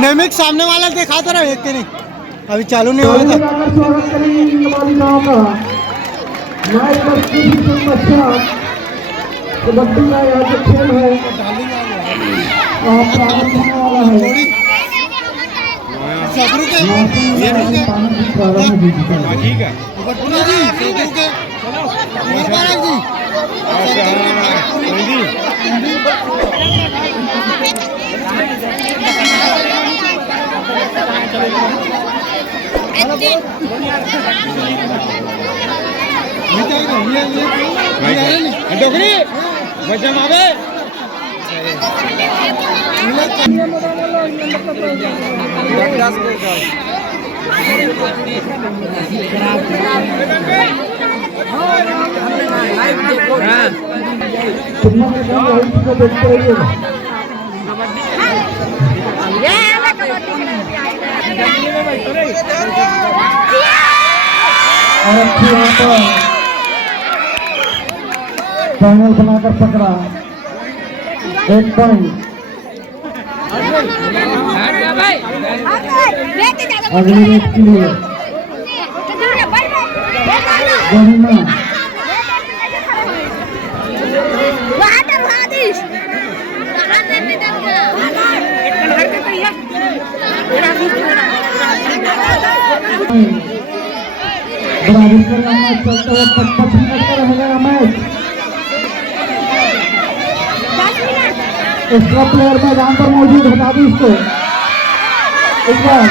नेमिक सामने वाला दिखा तो रहा एक के नहीं अभी चालू नहीं हुआ था। कबड्डी का यहाँ पे खेल है और प्रारंभ होने वाला है। ठीक है डोगरी बच्चा मावे फाइनल बनाकर पकड़ा एक पॉइंट अगले मैच के लिए गरिमा बराबर का मैच चलता है 55 मिनट का रहेगा मैच। एक्स्ट्रा प्लेयर मैदान पर मौजूद हटा दी इसको एक बार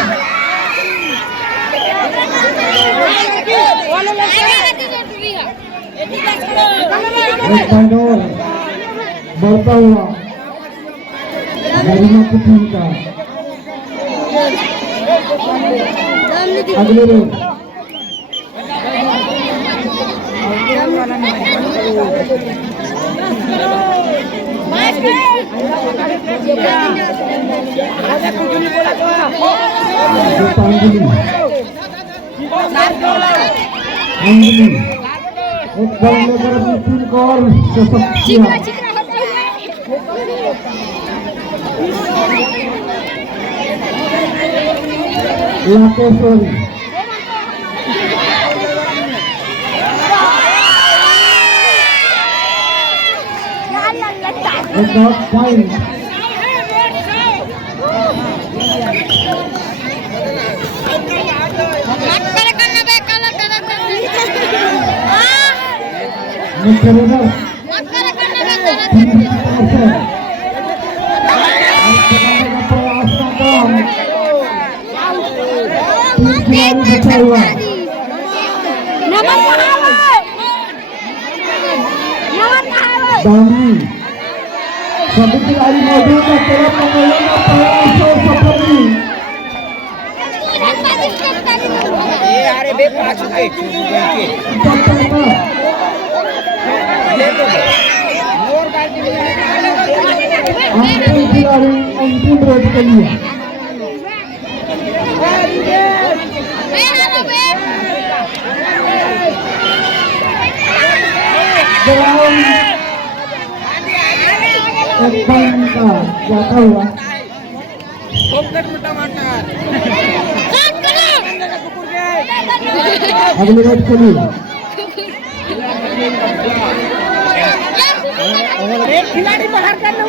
एक पॉइंट और बढ़ता हुआ गरिमा की टीम का अगले रोज एक बॉल लेकर अपनी टीम को और सशक्त किया। एक और पॉइंट सभी खिलाड़ी मौजूद है प्रयास और सफल खिलाड़ी अंतिम रेड के लिए एक पॉइंट का जाता हुआ अगले मैच के लिए एक खिलाड़ी बाहर करना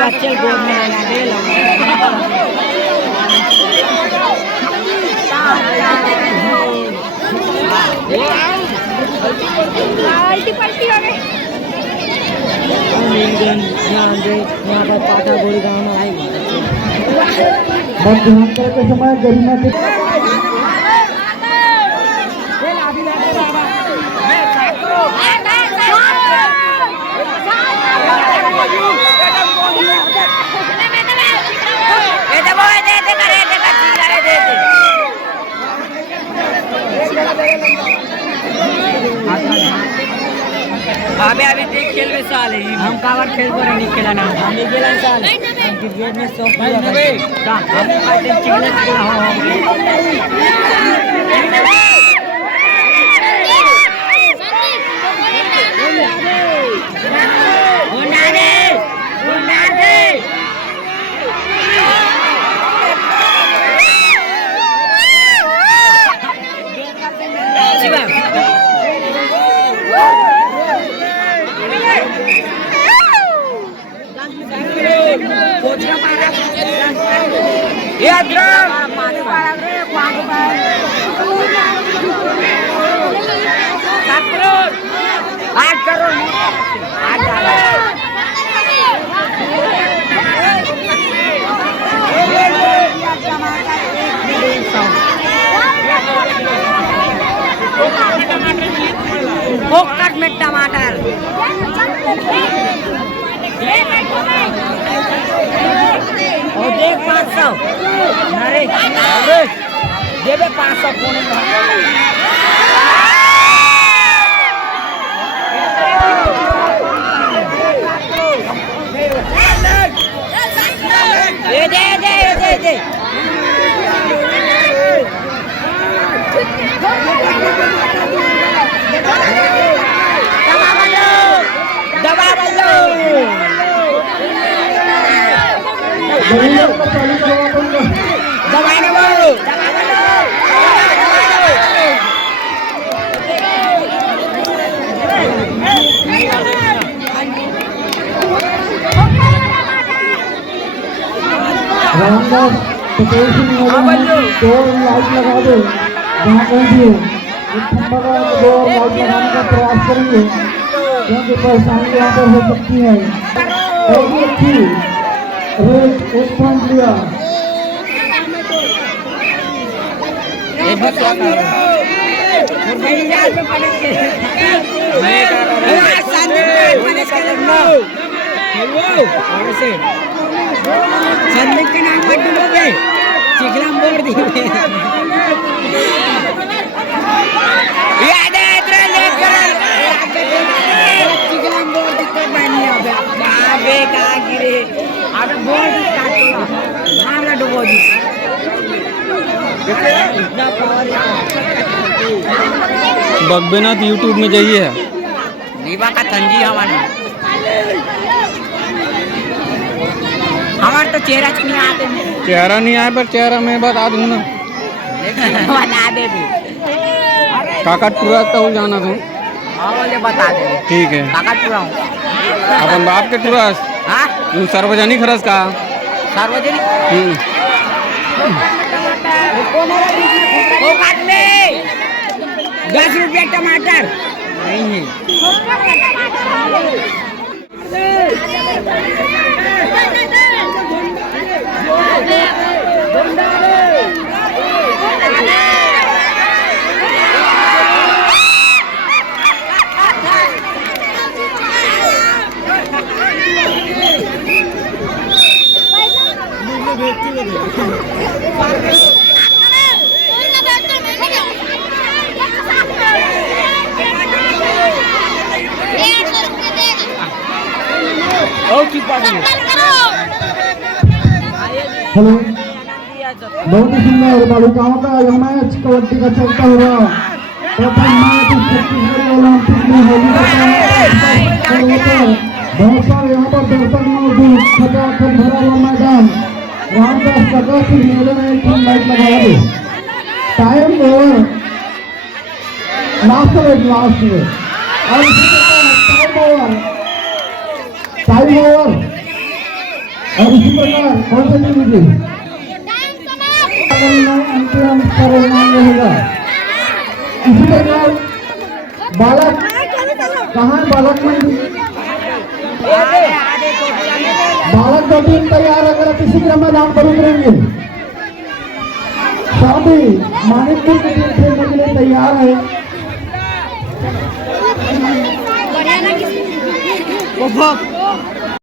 बच्चे गोद में लेना दे लो पलटी हो गई यहाँ पर पाटा गोली गाँव में आई मध्यांतर के समय गरिमा के अभी अभी देख खेल में साल है हम कावर खेल को नहीं खेला ना हम नहीं खेला साल हम क्रिकेट में शौक पूरा करते हम पार्टी चिकन खेला हो फोकट में टमाटर और देख 500 अरे देवे 500 कोने दे दबा बल्लो दबाने वालो रामदास पटेल सिंह दो लाइट लगा दो जहाँ पहुँचिए खंबा का दो लाइट लगाने का प्रयास करेंगे क्योंकि परेशानी यहाँ पर हो सकती है और भी अच्छी रेट एक पॉइंट लिया संदीप के नाम पर डूबोगे चिकलम बोल दी याद है इतना लेकर चिकलम बोल दी तो बनी अब आगे का गिरे अब बोल दी काटो मामला डूबो दी इतना पावर बगबेनाथ यूट्यूब में जाइए रीवा का तंजी हमारे तो चेहरा नहीं आते चेहरा नहीं आए पर चेहरा मैं बता दूँ ना बता दे भी काकटपुरा तो जाना था हाँ बोले बता दे ठीक है काकटपुरा हूँ अपन बाप के टुरस हाँ सार्वजनिक खरस का सार्वजनिक में 10 रुपया टमाटर नहीं है हेलो, बहुत ही सुंदर बालिकाओं का यह मैच कबड्डी का चलता हुआ प्रथम मैच छत्तीसगढ़ ओलंपिक में होली का बहुत सारे यहाँ पर दर्शक मौजूद, खचाखच भरा हुआ मैदान। रामदास काका की मेले में एक लाइट लगा दे। टाइम ओवर, लास्ट में और टाइम ओवर और इसी प्रकार कौन सा टीम जीती अंतिम परिणाम रहेगा। इसी प्रकार बालक कहाँ बालक में बालक दो टीम तैयार, अगर किसी क्रम मैदान पर उतरेंगे साथी मानिकपुर की टीम खेलने के लिए तैयार है।